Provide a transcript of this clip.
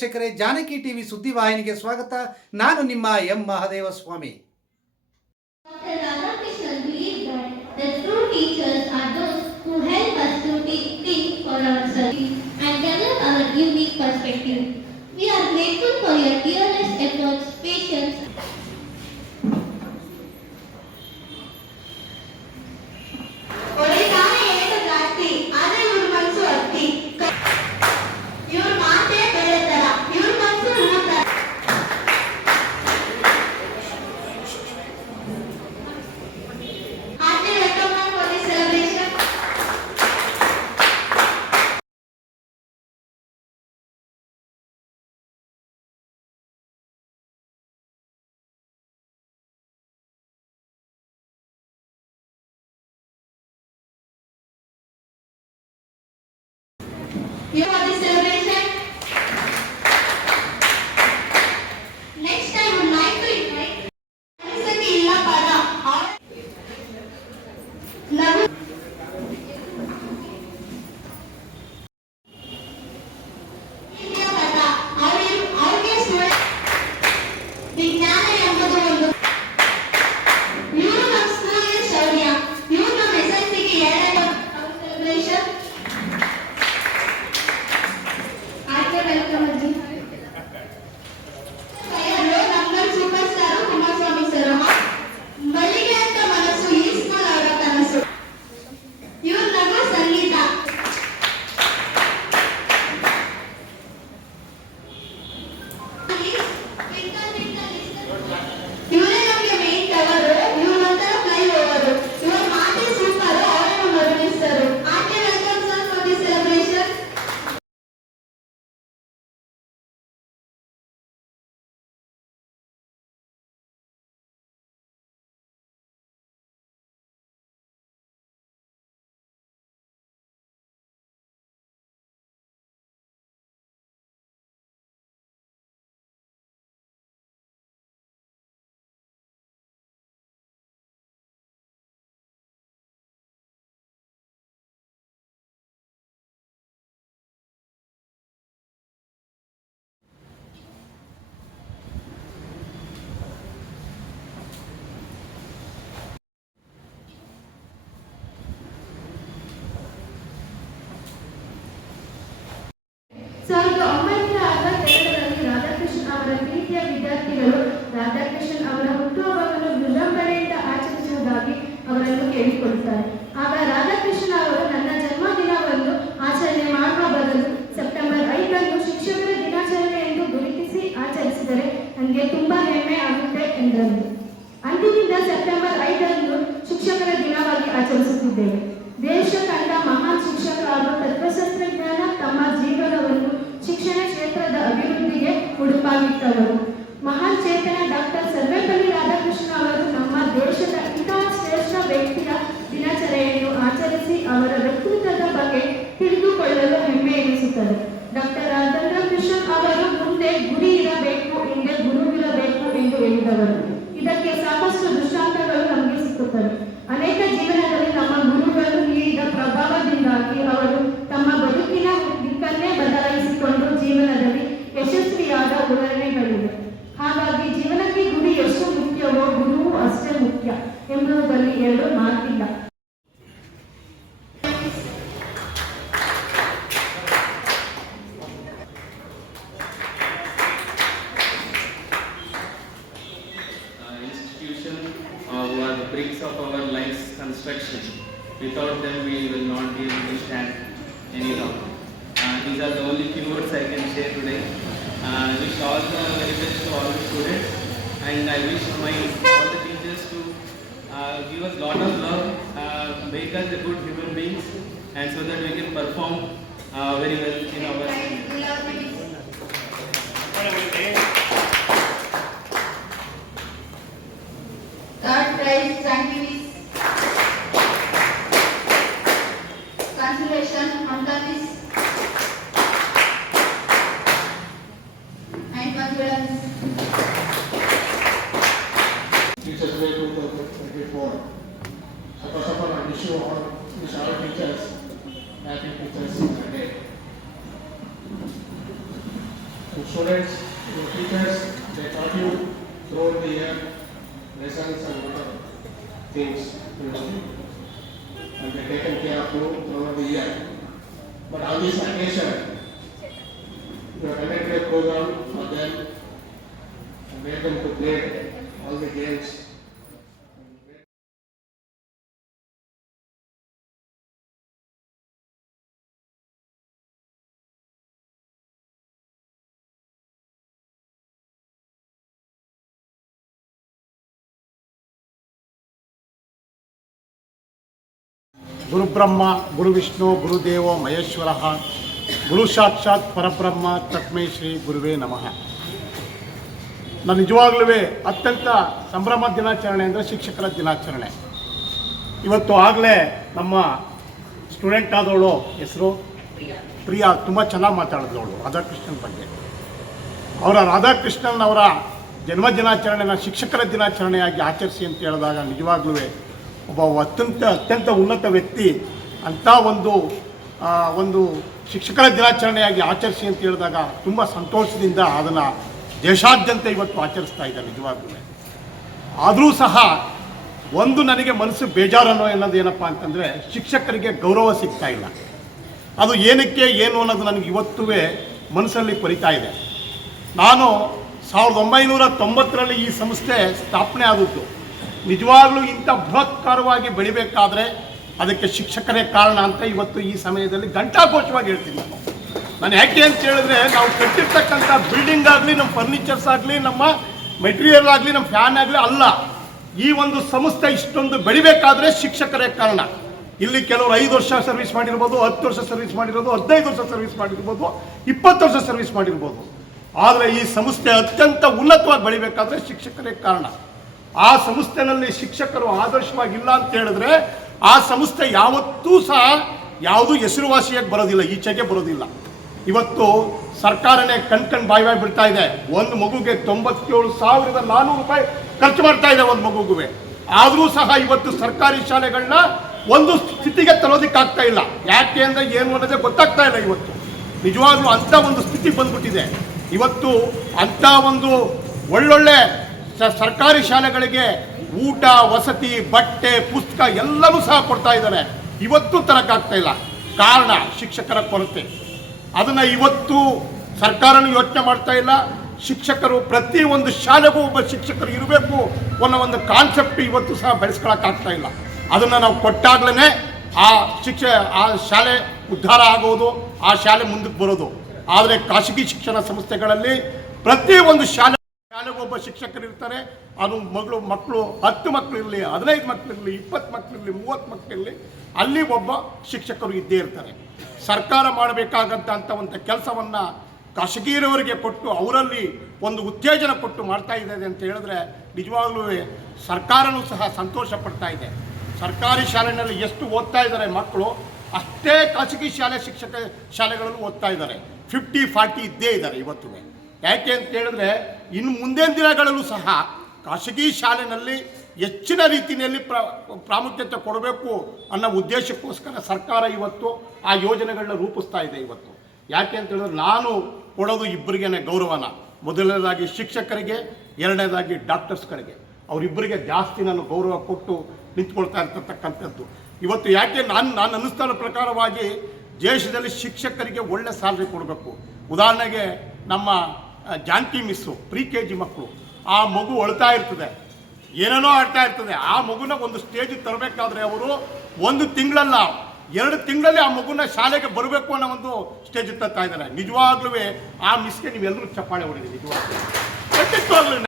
ವೀಕ್ಷಕರೇ ಜಾನಕಿ ಟಿವಿ ಸುದ್ದಿವಾಹಿನಿಗೆ ಸ್ವಾಗತ ನಾನು ನಿಮ್ಮ M Mahadeva Swamy Dr. Radhakrishnan believed that the true teachers are those who help us to thi- think for ourselves and develop our unique perspective. We are grateful for your tireless efforts, You for this ಆಚರಿಸುತ್ತಿದ್ದೇವೆ ದೇಶ ಕಂಡ ಮಹಾನ್ ಶಿಕ್ಷಕರಾದ ತತ್ವಶಾಸ್ತ್ರಜ್ಞಾನ ತಮ್ಮ ಜೀವನವನ್ನು ಶಿಕ್ಷಣ ಕ್ಷೇತ್ರದ ಅಭಿವೃದ್ಧಿಗೆ ಉಡುಪಾಗಿಟ್ಟವರು ಮಹಾನ್ ಚೇತನ ಡಾಕ್ಟರ್ ಸರ್ವೇಪಲ್ಲಿ ರಾಧಾಕೃಷ್ಣ ಅವರು ನಮ್ಮ ದೇಶದ ಇಂತಹ ಶ್ರೇಷ್ಠ ವ್ಯಕ್ತಿಯ ದಿನಾಚರಣೆಯನ್ನು ಆಚರಿಸಿ ಅವರ ವ್ಯಕ್ತಿತ್ವದ ಬಗ್ಗೆ ತಿಳಿದುಕೊಳ್ಳಲು ಹೆಮ್ಮೆ ಎನಿಸುತ್ತದೆ. ಡಾಕ್ಟರ್ ರಾಧಾಕೃಷ್ಣ ಅವರು ಮುಂದೆ ಗುರಿ ಇರಬೇಕು, ಹಿಂದೆ ಗುರುವಿರಬೇಕು ಎಂದು ಹೇಳಿದವರು. Are of our life's construction. Without them, we will not be able to stand any longer. Uh, these are the only few words I can share today. Uh, I wish all the very best to all the students, and I wish my all the teachers to uh, give us lot of love, uh, make us a good human beings, and so that we can perform uh, very well in our. Third prize, scientific consolation, Hamdardis. And Manjula Teachers Day 2024. So first of all, I wish you all, wish our teachers, happy Teachers Day. To students, teachers, they taught you throughout the year lessons and other things, you know, and they taken care of you throughout the year. But on this occasion, you have conducted a program ಗುರುಬ್ರಹ್ಮ, ಗುರುವಿಷ್ಣು, ಗುರುದೇವೋ Maheshwara. ಗುರು ಸಾಕ್ಷಾತ್ ಪರಬ್ರಹ್ಮ ತತ್ಮೈ ಶ್ರೀ ಗುರುವೇ ನಮಃ. ನಾನು ನಿಜವಾಗ್ಲೂ ಅತ್ಯಂತ ಸಂಭ್ರಮ ದಿನಾಚರಣೆ ಅಂದರೆ ಶಿಕ್ಷಕರ ದಿನಾಚರಣೆ. ಇವತ್ತು ಆಗಲೇ ನಮ್ಮ ಸ್ಟೂಡೆಂಟ್ ಆದವಳು ಹೆಸರು ಪ್ರಿಯಾ. ತುಂಬ ಚೆನ್ನಾಗಿ ಮಾತಾಡಿದವಳು ರಾಧಾಕೃಷ್ಣನ್ ಬಗ್ಗೆ. ಅವರ ರಾಧಾಕೃಷ್ಣನ್ ಅವರ ಜನ್ಮ ದಿನಾಚರಣೆನ ಶಿಕ್ಷಕರ ದಿನಾಚರಣೆಯಾಗಿ ಆಚರಿಸಿ ಅಂತ ಹೇಳಿದಾಗ ನಿಜವಾಗ್ಲೂ ಒಬ್ಬ ಅತ್ಯಂತ ಅತ್ಯಂತ ಉನ್ನತ ವ್ಯಕ್ತಿ ಅಂಥ ಒಂದು ಒಂದು ಶಿಕ್ಷಕರ ದಿನಾಚರಣೆಯಾಗಿ ಆಚರಿಸಿ ಅಂತ ಹೇಳಿದಾಗ ತುಂಬ ಸಂತೋಷದಿಂದ ಅದನ್ನು ದೇಶಾದ್ಯಂತ ಇವತ್ತು ಆಚರಿಸ್ತಾ ಇದ್ದಾರೆ ನಿಜವಾಗ್ಲೂ. ಆದರೂ ಸಹ ಒಂದು ನನಗೆ ಮನಸ್ಸು ಬೇಜಾರನ್ನೋ ಅನ್ನೋದು ಏನಪ್ಪಾ ಅಂತಂದರೆ ಶಿಕ್ಷಕರಿಗೆ ಗೌರವ ಸಿಗ್ತಾ ಇಲ್ಲ. ಅದು ಏನಕ್ಕೆ, ಏನು ಅನ್ನೋದು ನನಗೆ ಇವತ್ತೂ ಮನಸ್ಸಲ್ಲಿ ಕೊರಿತಾ ಇದೆ. ನಾನು ಸಾವಿರದ ಒಂಬೈನೂರ ತೊಂಬತ್ತರಲ್ಲಿ ಈ ಸಂಸ್ಥೆ ಸ್ಥಾಪನೆ ಆದದ್ದು. ನಿಜವಾಗ್ಲೂ ಇಂಥ ಬೃಹತ್ಕಾರವಾಗಿ ಬೆಳಿಬೇಕಾದ್ರೆ ಅದಕ್ಕೆ ಶಿಕ್ಷಕರೇ ಕಾರಣ ಅಂತ ಇವತ್ತು ಈ ಸಮಯದಲ್ಲಿ ಘಂಟಾಘೋಷವಾಗಿ ಹೇಳ್ತೀನಿ. ನಾನು ಯಾಕೆ ಅಂತ ಹೇಳಿದ್ರೆ, ನಾವು ಕಟ್ಟಿರ್ತಕ್ಕಂಥ ಬಿಲ್ಡಿಂಗ್ ಆಗಲಿ, ನಮ್ಮ ಫರ್ನಿಚರ್ಸ್ ಆಗಲಿ, ನಮ್ಮ ಮೆಟೀರಿಯಲ್ ಆಗಲಿ, ನಮ್ಮ ಫ್ಯಾನ್ ಆಗಲಿ ಅಲ್ಲ. ಈ ಒಂದು ಸಂಸ್ಥೆ ಇಷ್ಟೊಂದು ಬೆಳಿಬೇಕಾದ್ರೆ ಶಿಕ್ಷಕರೇ ಕಾರಣ. ಇಲ್ಲಿ ಕೆಲವರು ಐದು ವರ್ಷ ಸರ್ವಿಸ್ ಮಾಡಿರ್ಬೋದು, ಹತ್ತು ವರ್ಷ ಸರ್ವಿಸ್ ಮಾಡಿರೋದು, ಹದಿನೈದು ವರ್ಷ ಸರ್ವಿಸ್ ಮಾಡಿರ್ಬೋದು, ಇಪ್ಪತ್ತು ವರ್ಷ ಸರ್ವಿಸ್ ಮಾಡಿರ್ಬೋದು. ಆದರೆ ಈ ಸಂಸ್ಥೆ ಅತ್ಯಂತ ಉನ್ನತವಾಗಿ ಬೆಳಿಬೇಕಾದ್ರೆ ಶಿಕ್ಷಕರೇ ಕಾರಣ. ಆ ಸಂಸ್ಥೆನಲ್ಲಿ ಶಿಕ್ಷಕರು ಆದರ್ಶವಾಗಿಲ್ಲ ಅಂತ ಹೇಳಿದ್ರೆ ಆ ಸಂಸ್ಥೆ ಯಾವತ್ತೂ ಸಹ ಯಾವುದೂ ಹೆಸರುವಾಸಿಯಾಗಿ ಬರೋದಿಲ್ಲ, ಈಚೆಗೆ ಬರೋದಿಲ್ಲ. ಇವತ್ತು ಸರ್ಕಾರನೇ ಕಣ್ ಕಣ್ ಬಾಯಿ ಬಾಯಿ ಬಿಡ್ತಾ ಇದೆ. ಒಂದು ಮಗುಗೆ ತೊಂಬತ್ತೇಳು ಸಾವಿರದ ನಾನ್ನೂರು ರೂಪಾಯಿ ಖರ್ಚು ಮಾಡ್ತಾ ಇದೆ ಒಂದು ಮಗುಗುವೆ. ಆದರೂ ಸಹ ಇವತ್ತು ಸರ್ಕಾರಿ ಶಾಲೆಗಳನ್ನ ಒಂದು ಸ್ಥಿತಿಗೆ ತರೋದಕ್ಕಾಗ್ತಾ ಇಲ್ಲ. ಯಾಕೆ ಅಂದರೆ ಏನು ಅನ್ನೋದೇ ಗೊತ್ತಾಗ್ತಾ ಇಲ್ಲ ಇವತ್ತು. ನಿಜವಾಗ್ಲೂ ಅಂಥ ಒಂದು ಸ್ಥಿತಿ ಬಂದ್ಬಿಟ್ಟಿದೆ. ಇವತ್ತು ಅಂಥ ಒಂದು ಒಳ್ಳೊಳ್ಳೆ ಸರ್ಕಾರಿ ಶಾಲೆಗಳಿಗೆ ಊಟ, ವಸತಿ, ಬಟ್ಟೆ, ಪುಸ್ತಕ ಎಲ್ಲವೂ ಸಹ ಕೊಡ್ತಾ ಇದ್ದಾರೆ ಇವತ್ತು ತರಕ್ಕಾಗ್ತಾ ಇಲ್ಲ. ಕಾರಣ ಶಿಕ್ಷಕರ ಕೊರತೆ. ಅದನ್ನು ಇವತ್ತು ಸರ್ಕಾರನೂ ಯೋಚನೆ ಮಾಡ್ತಾ ಇಲ್ಲ. ಶಿಕ್ಷಕರು ಪ್ರತಿ ಒಂದು ಶಾಲೆಗೂ ಒಬ್ಬ ಶಿಕ್ಷಕರು ಇರಬೇಕು ಅನ್ನೋ ಒಂದು ಕಾನ್ಸೆಪ್ಟ್ ಇವತ್ತು ಸಹ ಬೆಳೆಸ್ಕೊಳಕ್ಕಾಗ್ತಾ ಇಲ್ಲ. ಅದನ್ನು ನಾವು ಕೊಟ್ಟಾಗ್ಲೇ ಆ ಶಿಕ್ಷ, ಆ ಶಾಲೆ ಉದ್ಧಾರ ಆಗೋದು, ಆ ಶಾಲೆ ಮುಂದಕ್ಕೆ ಬರೋದು. ಆದರೆ ಖಾಸಗಿ ಶಿಕ್ಷಣ ಸಂಸ್ಥೆಗಳಲ್ಲಿ ಪ್ರತಿ ಒಂದು ಶಾಲೆ ಒಬ್ಬ ಶಿಕ್ಷಕರು ಇರ್ತಾರೆ, ಅದು ಮಗಳು, ಮಕ್ಕಳು, ಹತ್ತು ಮಕ್ಕಳಿರಲಿ ಹದಿನೈದು ಮಕ್ಕಳಿರಲಿ ಇಪ್ಪತ್ತು ಮಕ್ಕಳಿರಲಿ ಮೂವತ್ತು ಮಕ್ಕಳಿರಲಿ ಅಲ್ಲಿ ಒಬ್ಬ ಶಿಕ್ಷಕರು ಇದ್ದೇ ಇರ್ತಾರೆ. ಸರ್ಕಾರ ಮಾಡಬೇಕಾಗಂಥ ಒಂದು ಕೆಲಸವನ್ನು ಖಾಸಗಿರವರಿಗೆ ಕೊಟ್ಟು, ಅವರಲ್ಲಿ ಒಂದು ಉತ್ತೇಜನ ಕೊಟ್ಟು ಮಾಡ್ತಾ ಇದ್ದಾರೆ ಅಂತ ಹೇಳಿದ್ರೆ ನಿಜವಾಗ್ಲೂ ಸರ್ಕಾರನೂ ಸಹ ಸಂತೋಷ ಪಡ್ತಾ ಇದೆ. ಸರ್ಕಾರಿ ಶಾಲೆಯಲ್ಲಿ ಎಷ್ಟು ಓದ್ತಾ ಇದ್ದಾರೆ ಮಕ್ಕಳು, ಅಷ್ಟೇ ಖಾಸಗಿ ಶಾಲೆ ಶಿಕ್ಷಕ ಶಾಲೆಗಳಲ್ಲೂ ಓದ್ತಾ ಇದ್ದಾರೆ. ಫಿಫ್ಟಿ, ಫಾರ್ಟಿ ಇದ್ದೇ ಇದ್ದಾರೆ ಇವತ್ತು ಯಾಕೆ ಅಂತ ಹೇಳಿದ್ರೆ ಇನ್ನು ಮುಂದಿನ ದಿನಗಳಲ್ಲೂ ಸಹ ಖಾಸಗಿ ಶಾಲೆಯಲ್ಲಿ ಹೆಚ್ಚಿನ ರೀತಿಯಲ್ಲಿ ಪ್ರ, ಪ್ರಾಮುಖ್ಯತೆ ಕೊಡಬೇಕು ಅನ್ನೋ ಉದ್ದೇಶಕ್ಕೋಸ್ಕರ ಸರ್ಕಾರ ಇವತ್ತು ಆ ಯೋಜನೆಗಳನ್ನ ರೂಪಿಸ್ತಾ ಇದೆ ಇವತ್ತು. ಯಾಕೆ ಅಂತ ಹೇಳಿದ್ರೆ ನಾನು ಕೊಡೋದು ಇಬ್ಬರಿಗೇನೆ ಗೌರವನ. ಮೊದಲನೇದಾಗಿ ಶಿಕ್ಷಕರಿಗೆ, ಎರಡನೇದಾಗಿ ಡಾಕ್ಟರ್ಸ್ಗಳಿಗೆ. ಅವರಿಬ್ಬರಿಗೆ ಜಾಸ್ತಿ ನಾನು ಗೌರವ ಕೊಟ್ಟು ನಿಂತ್ಕೊಳ್ತಾ ಇರ್ತಕ್ಕಂಥದ್ದು. ಇವತ್ತು ಯಾಕೆ ನಾನು ನಾನು ಅನ್ನಿಸ್ತಾನ ಪ್ರಕಾರವಾಗಿ ದೇಶದಲ್ಲಿ ಶಿಕ್ಷಕರಿಗೆ ಒಳ್ಳೆ ಸ್ಯಾಲ್ರಿ ಕೊಡಬೇಕು. ಉದಾಹರಣೆಗೆ ನಮ್ಮ Janaki miss, pre K G ಮಕ್ಕಳು, ಆ ಮಗು ಅಳ್ತಾ ಇರ್ತದೆ. ಏನೇನೋ ಆಡ್ತಾ ಇರ್ತದೆ. ಆ ಮಗುನ ಒಂದು ಸ್ಟೇಜ್ ತರಬೇಕಾದ್ರೆ ಅವರು ಒಂದು ತಿಂಗಳಲ್ಲ, ಎರಡು ತಿಂಗಳಲ್ಲಿ ಆ ಮಗುನ ಶಾಲೆಗೆ ಬರಬೇಕು ಅನ್ನೋ ಒಂದು ಸ್ಟೇಜ್ ತರ್ತಾ ಇದ್ದಾರೆ. ನಿಜವಾಗ್ಲೂ ಆ ಮಿಸ್ಗೆ ನೀವೆಲ್ಲರೂ ಚಪ್ಪಾಳೆ ಹೊಡಿದೆ ನಿಜವಾಗ್ಲೂ